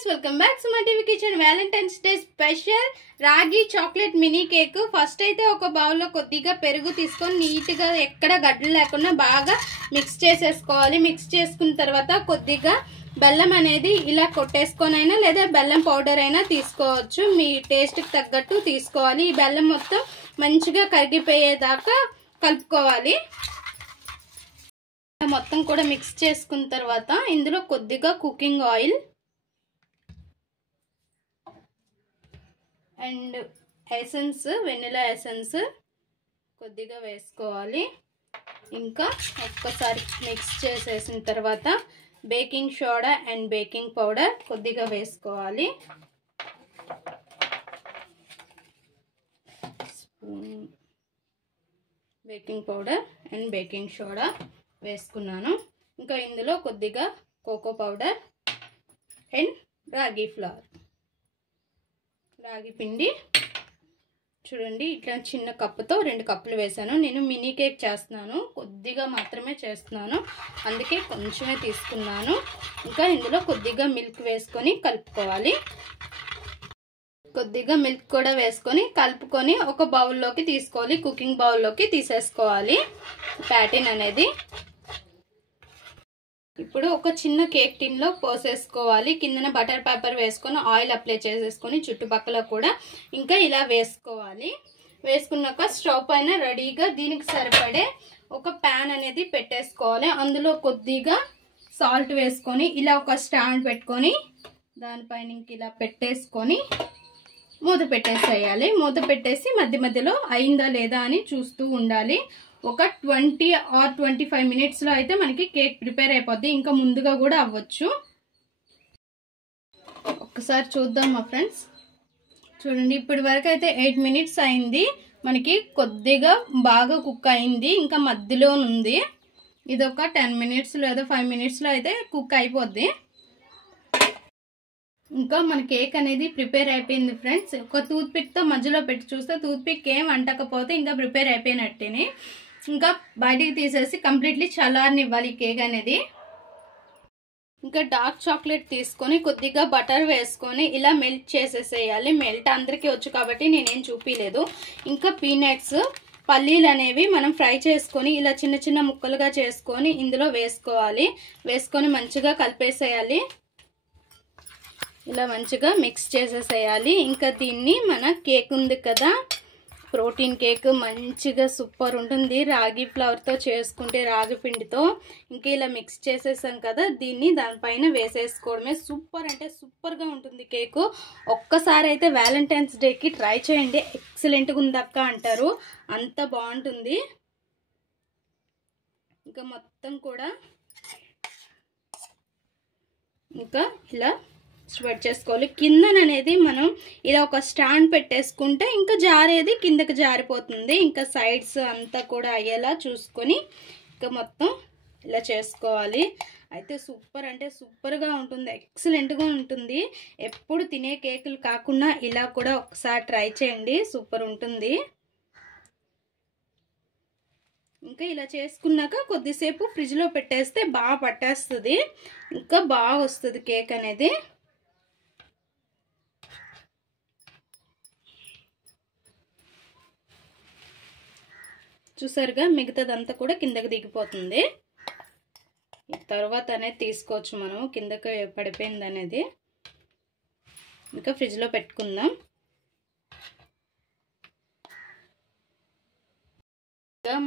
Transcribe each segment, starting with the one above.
Friends, welcome back Suman TV kitchen. Valentine's day special రాగి chocolate mini cake. First అయితే ఒక బౌల్లో కొద్దిగా పెరుగు తీసుకొని నీట్గా ఎక్కడ గడ్డలు లేకుండా బాగా మిక్స్ చేసేసుకోవాలి. మిక్స్ చేసుకున్న తర్వాత కొద్దిగా బెల్లం అనేది ఇలా కొట్టేసుకొని అయినా లేదా బెల్లం పౌడర్ అయినా తీసుకోవచ్చు, మీ టేస్ట్కి తగ్గట్టు తీసుకోవాలి. ఈ బెల్లం మొత్తం మంచిగా కరిగిపోయేదాకా కలుపుకోవాలి. మొత్తం కూడా మిక్స్ చేసుకున్న తర్వాత ఇందులో కొద్దిగా cooking oil and essence, vanilla essence కొద్దిగా వేసుకోవాలి. ఇంకా ఒక్కసారి మిక్స్ చేసేసిన తర్వాత baking soda and baking powder కొద్దిగా వేసుకోవాలి. Baking powder and baking soda వేసుకున్నాను. ఇంకా ఇందులో కొద్దిగా కోకో పౌడర్ అండ్ రాగి ఫ్లవర్, రాగి పిండి చూడండి. ఇట్లా చిన్న కప్పుతో 2 కప్పులు వేసాను. నేను మినీ కేక్ చేస్తున్నాను, కొద్దిగా మాత్రమే చేస్తున్నాను, అందుకే కొంచెమే తీసుకున్నాను. ఇంకా ఇందులో కొద్దిగా మిల్క్ వేసుకొని కలుపుకోవాలి. కొద్దిగా మిల్క్ కూడా వేసుకొని కలుపుకొని ఒక బౌల్లోకి తీసుకోవాలి, కుకింగ్ బౌల్లోకి తీసేసుకోవాలి ప్యాటిన్ అనేది. ఇప్పుడు ఒక చిన్న కేక్ టిన్లో పోసేసుకోవాలి. కిందన బటర్ పేపర్ వేసుకొని ఆయిల్ అప్లై చేసేసుకొని చుట్టుపక్కల కూడా ఇంకా ఇలా వేసుకోవాలి. వేసుకున్నాక స్టవ్ పైన రెడీగా దీనికి సరిపడే ఒక ప్యాన్ అనేది పెట్టేసుకోవాలి. అందులో కొద్దిగా సాల్ట్ వేసుకొని ఇలా ఒక స్టాండ్ పెట్టుకొని దానిపైన ఇంక ఇలా పెట్టేసుకొని మూత పెట్టేసేయాలి. మూత పెట్టేసి మధ్య మధ్యలో అయిందా లేదా అని చూస్తూ ఉండాలి. ఒక 20 or 25 మినిట్స్లో అయితే మనకి కేక్ ప్రిపేర్ అయిపోద్ది. ఇంకా ముందుగా కూడా అవ్వచ్చు. ఒక్కసారి చూద్దాం మా ఫ్రెండ్స్. చూడండి, ఇప్పటి వరకు అయితే 8 మినిట్స్ అయింది. మనకి కొద్దిగా బాగా కుక్ అయింది, ఇంకా మధ్యలో ఉంది. ఇది ఒక 10 మినిట్స్ లేదా 5 మినిట్స్లో అయితే కుక్ అయిపోద్ది. ఇంకా మన కేక్ అనేది ప్రిపేర్ అయిపోయింది ఫ్రెండ్స్. ఒక టూత్ పిక్తో మధ్యలో పెట్టి చూస్తే టూత్ పిక్ ఏం అంటకపోతే ఇంకా ప్రిపేర్ అయిపోయినట్టేనే. ఇంకా బయటికి తీసేసి కంప్లీట్లీ చల్లారనివ్వాలి కేక్ అనేది. ఇంకా డార్క్ చాక్లెట్ తీసుకొని కొద్దిగా బటర్ వేసుకొని ఇలా మెల్ట్ చేసేసేయాలి. మెల్ట్ అందరికీ వచ్చు కాబట్టి నేనేం చూపించలేదు. ఇంకా పీనట్స్, పల్లీలు అనేవి మనం ఫ్రై చేసుకొని ఇలా చిన్న చిన్న ముక్కలుగా చేసుకొని ఇందులో వేసుకోవాలి. వేసుకొని మంచిగా కలిపేసేయాలి. ఇలా మంచిగా మిక్స్ చేసేసేయాలి. ఇంకా దీన్ని మన కేక్ ఉంది కదా, ప్రోటీన్ కేక్, మంచిగా సూపర్ ఉంటుంది. రాగి ఫ్లవర్తో చేసుకుంటే, రాగి పిండితో. ఇంకా ఇలా మిక్స్ చేసేసాం కదా, దీన్ని దానిపైన వేసేసుకోవడమే. సూపర్ అంటే సూపర్గా ఉంటుంది కేకు. ఒక్కసారి అయితే వ్యాలంటైన్స్ డేకి ట్రై చేయండి, ఎక్సలెంట్గా ఉందక్క అంటారు, అంత బాగుంటుంది. ఇంకా మొత్తం కూడా ఇంకా ఇలా స్ప్రెడ్ చేసుకోవాలి. కిందననేది మనం ఇలా ఒక స్టాండ్ పెట్టేసుకుంటే ఇంకా జారేది కిందకి జారిపోతుంది. ఇంకా సైడ్స్ అంతా కూడా అయ్యేలా చూసుకొని ఇంకా మొత్తం ఇలా చేసుకోవాలి. అయితే సూపర్ అంటే సూపర్గా ఉంటుంది, ఎక్సలెంట్గా ఉంటుంది. ఎప్పుడు తినే కేకులు కాకుండా ఇలా కూడా ఒకసారి ట్రై చేయండి, సూపర్ ఉంటుంది. ఇంకా ఇలా చేసుకున్నాక కొద్దిసేపు ఫ్రిడ్జ్లో పెట్టేస్తే బాగా పట్టేస్తుంది, ఇంకా బాగా వస్తుంది కేక్ అనేది. చూసారుగా, మిగతాదంతా కూడా కిందకి దిగిపోతుంది. తర్వాత అనేది తీసుకోవచ్చు మనం, కిందకి పడిపోయింది అనేది. ఇంకా ఫ్రిడ్జ్లో పెట్టుకుందాం.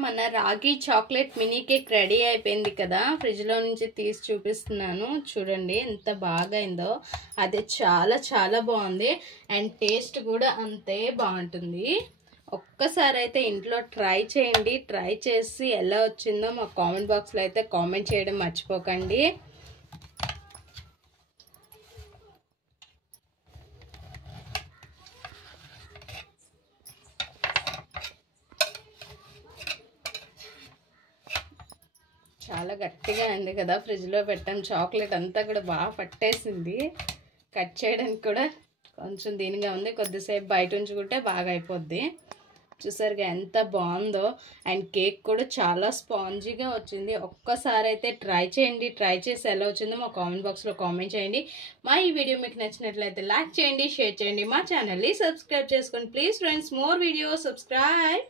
మన రాగి చాక్లెట్ మినీ కేక్ రెడీ అయిపోయింది కదా, ఫ్రిడ్జ్లో నుంచి తీసి చూపిస్తున్నాను. చూడండి ఎంత బాగా అయిందో. అది చాలా చాలా బాగుంది అండ్ టేస్ట్ కూడా అంతే బాగుంటుంది. ఒక్కసారి అయితే ఇంట్లో ట్రై చేయండి. ట్రై చేసి ఎలా వచ్చిందో మా కామెంట్ బాక్స్లో అయితే కామెంట్ చేయడం మర్చిపోకండి. చాలా గట్టిగా అయింది కదా, ఫ్రిడ్జ్లో పెట్టాం. చాక్లెట్ అంతా కూడా బాగా పట్టేసింది. కట్ చేయడానికి కూడా కొంచెం దీనిగా ఉంది. కొద్దిసేపు బయట ఉంచుకుంటే బాగా అయిపోద్ది. చూసారుగా ఎంత బాగుందో. అండ్ కేక్ కూడా చాలా స్పాంజీగా వచ్చింది. ఒక్కసారి అయితే ట్రై చేయండి. ట్రై చేసి ఎలా వచ్చిందో మా కామెంట్ బాక్స్లో కామెంట్ చేయండి. మా ఈ వీడియో మీకు నచ్చినట్లయితే లైక్ చేయండి, షేర్ చేయండి, మా ఛానల్ని సబ్స్క్రైబ్ చేసుకోండి please friends. More video subscribe.